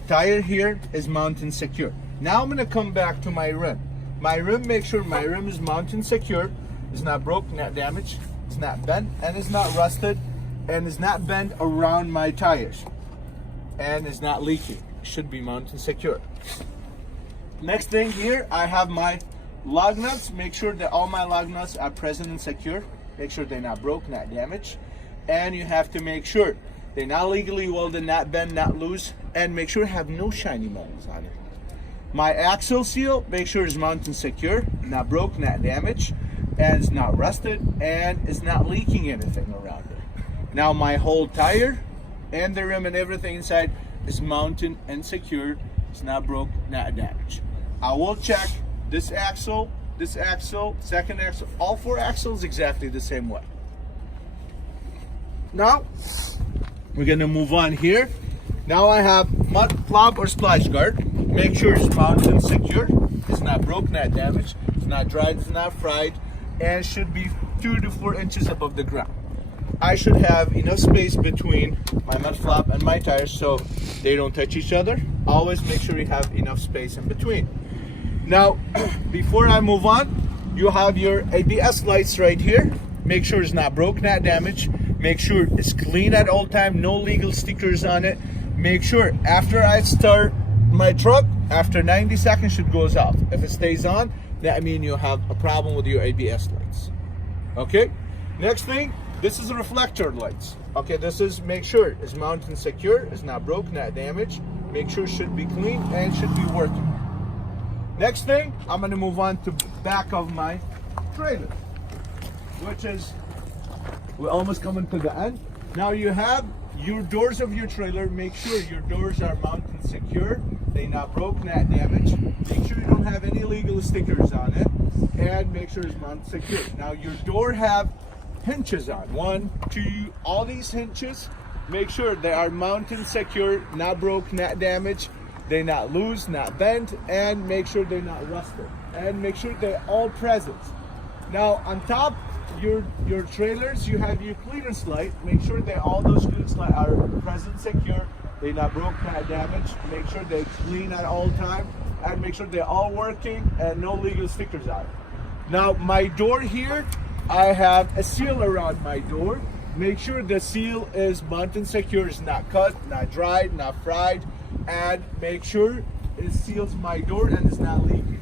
tire here is mounted secure. Now I'm gonna come back to my rim. My rim, make sure my rim is mounted secure. It's not broke, not damaged, it's not bent, and it's not rusted, and it's not bent around my tires, and it's not leaking. It should be mounted secure. Next thing here, I have my lug nuts. Make sure that all my lug nuts are present and secure. Make sure they're not broke, not damaged. And you have to make sure they're not legally welded, not bent, not loose, and make sure have no shiny metals on it. My axle seal, make sure it's mounted secure, not broke, not damaged, and it's not rusted, and it's not leaking anything around it. Now my whole tire and the rim and everything inside is mounted and secure. It's not broke, not damaged. I will check this axle, second axle, all four axles exactly the same way. Now, we're gonna move on here. Now I have mud flap or splash guard. Make sure it's mounted and secure. It's not broke, not damaged. It's not dried, it's not fried, and should be 2 to 4 inches above the ground. I should have enough space between my mud flap and my tires so they don't touch each other. Always make sure you have enough space in between. Now, before I move on, you have your ABS lights right here. Make sure it's not broke, not damaged. Make sure it's clean at all time, no legal stickers on it. Make sure after I start my truck, after 90 seconds should goes off. If it stays on, that means you have a problem with your ABS lights. Okay? Next thing, this is reflector lights. Okay, this is make sure it's mounted and secure, it's not broke, not damaged. Make sure it should be clean and should be working. Next thing, I'm gonna move on to back of my trailer, which is, we're almost coming to the end. Now you have your doors of your trailer. Make sure your doors are mounted and secure. They're not broke, not damaged. Make sure you don't have any illegal stickers on it, and make sure it's mounted secure. Now your door have hinges on, 1, 2, all these hinges. Make sure they are mounted secure, not broke, not damaged. They're not loose, not bent, and make sure they're not rusted. And make sure they're all present. Now on top, your trailers, you have your clearance light. Make sure that all those clearance lights are present, secure. They're not broke, not damaged. Make sure they're clean at all time, and make sure they're all working and no legal stickers on it. Now my door here, I have a seal around my door. Make sure the seal is mounted secure, it's not cut, not dried, not fried, and make sure it seals my door and it's not leaking.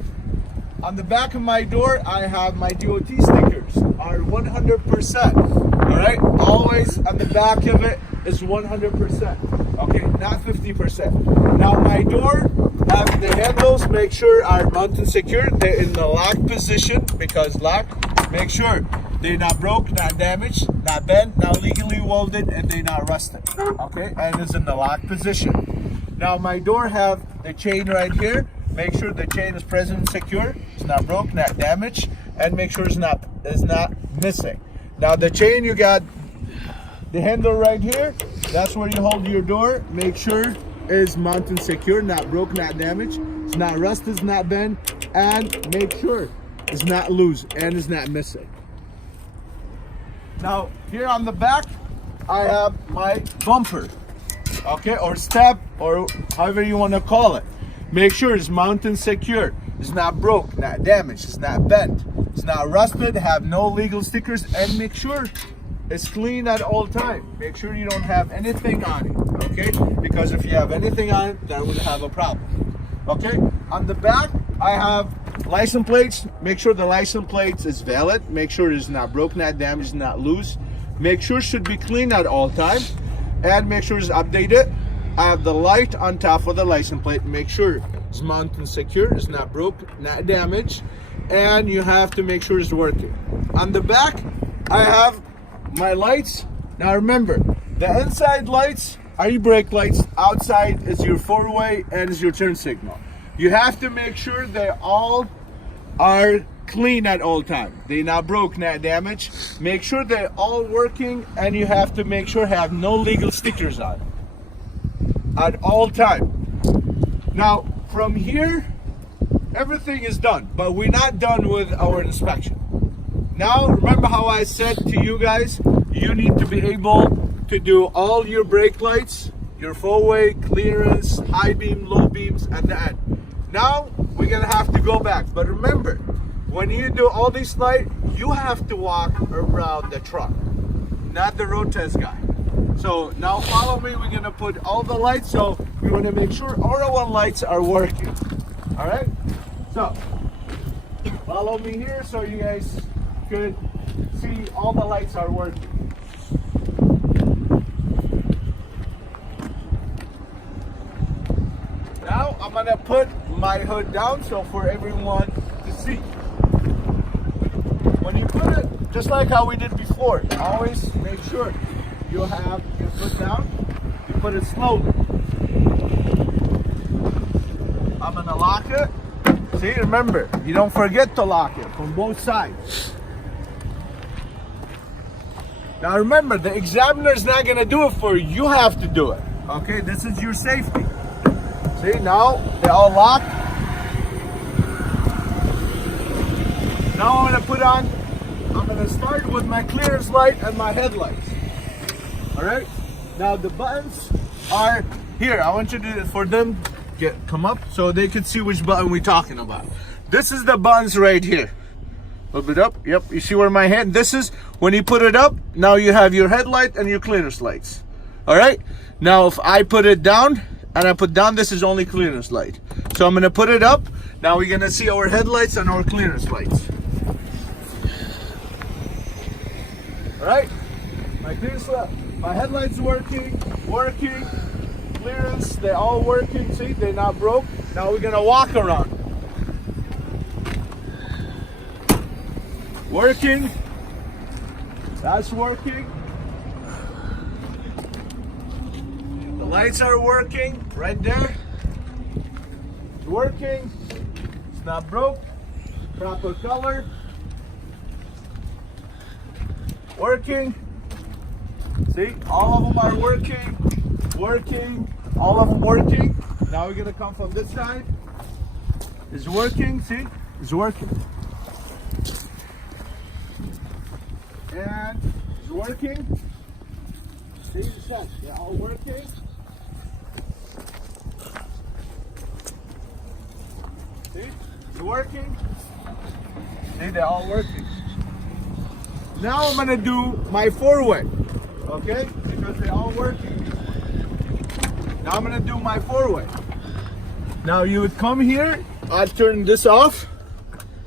On the back of my door, I have my DOT stickers, are 100%. All right, always on the back of it is 100%. Okay, not 50%. Now my door, have the handles, make sure are mounted secure. They're in the lock position because lock. Make sure they're not broke, not damaged, not bent, not legally welded, and they're not rusted. Okay, and it's in the lock position. Now my door have the chain right here. Make sure the chain is present and secure. It's not broke, not damaged, and make sure it's not missing. Now the chain, you got the handle right here. That's where you hold your door. Make sure it's mounted secure, not broke, not damaged. It's not rusted, it's not bent, and make sure it's not loose and it's not missing. Now here on the back, I have my bumper, okay, or step, or however you want to call it. Make sure it's mounted secure. It's not broke, not damaged, it's not bent, it's not rusted, have no legal stickers, and make sure is clean at all time. Make sure you don't have anything on it, okay? Because if you have anything on it, that will have a problem, okay? On the back, I have license plates. Make sure the license plates is valid. Make sure it's not broke, not damaged, not loose. Make sure it should be clean at all time, and make sure it's updated. I have the light on top of the license plate. Make sure it's mounted secure, it's not broke, not damaged, and you have to make sure it's working. On the back, I have my lights. Now remember, the inside lights are your brake lights. Outside is your four-way and is your turn signal. You have to make sure they all are clean at all time. They're not broke, not damaged. Make sure they're all working, and you have to make sure have no legal stickers on at all time. Now from here, everything is done, but we're not done with our inspection. Now remember how I said to you guys, you need to be able to do all your brake lights, your four-way, clearance, high beam, low beams at the end. Now we're gonna have to go back, but remember, when you do all these lights, you have to walk around the truck, not the road test guy. So now follow me, we're gonna put all the lights, so we wanna make sure all our lights are working. All right, so follow me here so you guys could see all the lights are working. Now I'm gonna put my hood down so for everyone to see. When you put it, just like how we did before, always make sure you have your foot down, you put it slowly. I'm gonna lock it. See, remember, you don't forget to lock it from both sides. Now remember, the examiner is not gonna do it for you, you have to do it. Okay, this is your safety. See, now they're all locked. Now I'm gonna start with my clearance light and my headlights. All right, now the buttons are here. I want you to, for them, come up so they can see which button we're talking about. This is the buttons right here. A little bit up, yep, you see where my hand, this is, when you put it up, now you have your headlight and your clearance lights. All right, now if I put it down, and I put down, this is only clearance light. So I'm gonna put it up. Now we're gonna see our headlights and our clearance lights. All right, my headlights working, clearance, they're all working. See, they're not broke. Now we're gonna walk around. Working, that's working. The lights are working right there. It's working. It's not broke. Proper color. Working. See, all of them are working. All of them working. Now we're gonna come from this side. It's working. See, it's working. And it's working. See the sun. They're all working. See, it's working. See, they're all working. Now I'm gonna do my four-way, okay? Because they're all working. Now I'm gonna do my four-way. Now you would come here, I'd turn this off.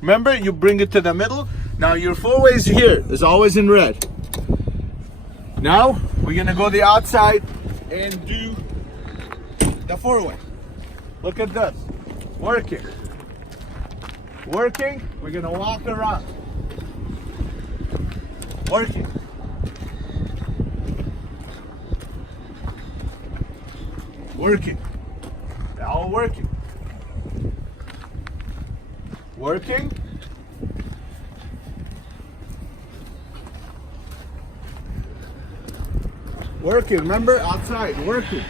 Remember, you bring it to the middle. Now your four-way is here, it's always in red. Now we're gonna go the outside and do the four-way. Look at this, working. We're gonna walk around. Working. They're all working. Working, remember, outside, working.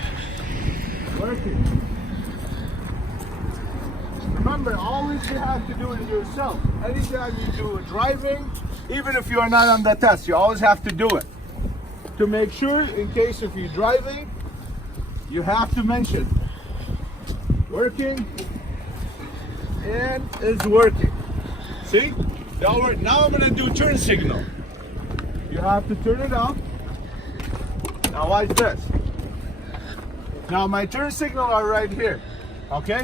Remember, always you have to do it yourself. Anytime you do driving, even if you are not on the test, you always have to do it. To make sure, in case if you're driving, you have to mention working, and it's working. See? Now I'm gonna do turn signal. You have to turn it off. Now watch this. Now my turn signal are right here. Okay?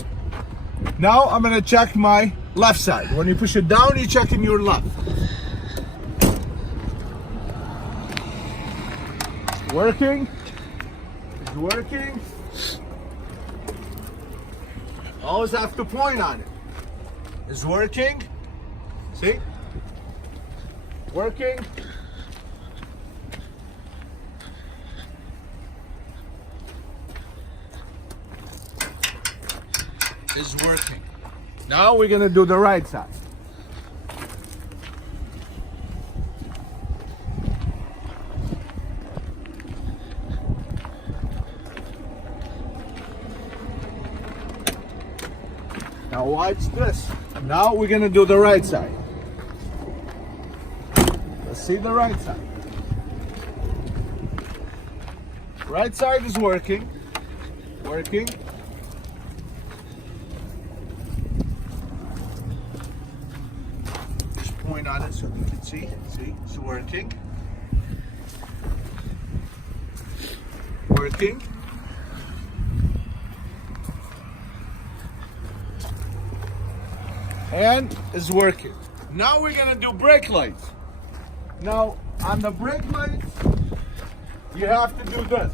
Now I'm gonna check my left side. When you push it down, you check in your left. Working. It's working. Always have to point on it. It's working. See? Working. Is working. Now we're gonna do the right side. Now watch this. Now we're gonna do the right side. Let's see the right side. Right side is working. Working. Just point on it so you can see. See, it's working. Working. And it's working. Now we're gonna do brake lights. Now on the brake lights, you have to do this.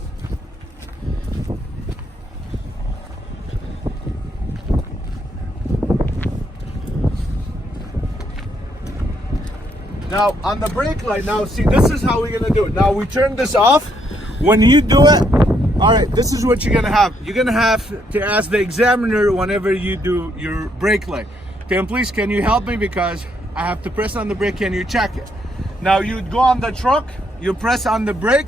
Now on the brake light, now see, this is how we're gonna do it. Now we turn this off. When you do it, all right, this is what you're gonna have. You're gonna have to ask the examiner whenever you do your brake light. Tim, please, can you help me, because I have to press on the brake, can you check it? Now you'd go on the truck, you press on the brake.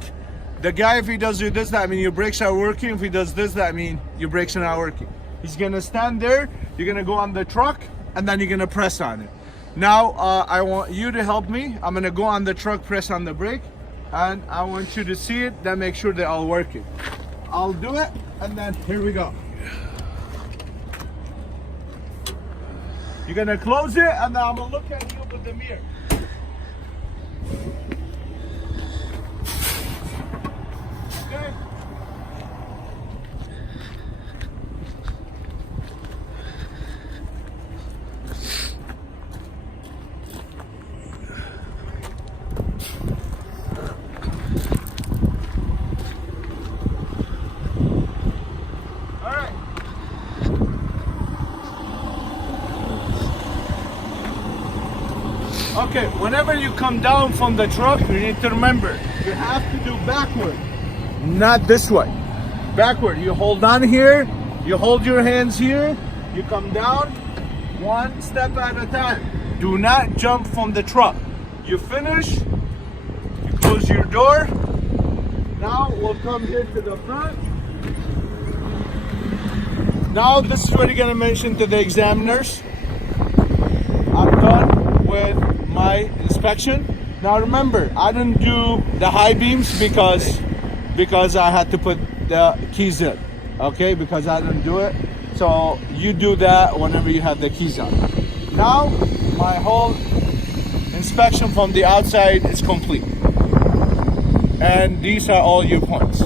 The guy, if he does you this, that mean your brakes are working. If he does this, that mean your brakes are not working. He's gonna stand there, you're gonna go on the truck, and then you're gonna press on it. Now I want you to help me. I'm gonna go on the truck, press on the brake, and I want you to see it, then make sure they're all working. I'll do it, and then here we go. You're gonna close it, and then I'm gonna look at you with the mirror. Okay? Okay, whenever you come down from the truck, you need to remember, you have to do backward, not this way. Backward, you hold on here, you hold your hands here, you come down, one step at a time. Do not jump from the truck. You finish, you close your door. Now we'll come here to the front. Now this is what you're gonna mention to the examiners. I'm done with my inspection. Now remember, I didn't do the high beams because I had to put the keys in. Okay, because I didn't do it. So you do that whenever you have the keys on. Now my whole inspection from the outside is complete. And these are all your points.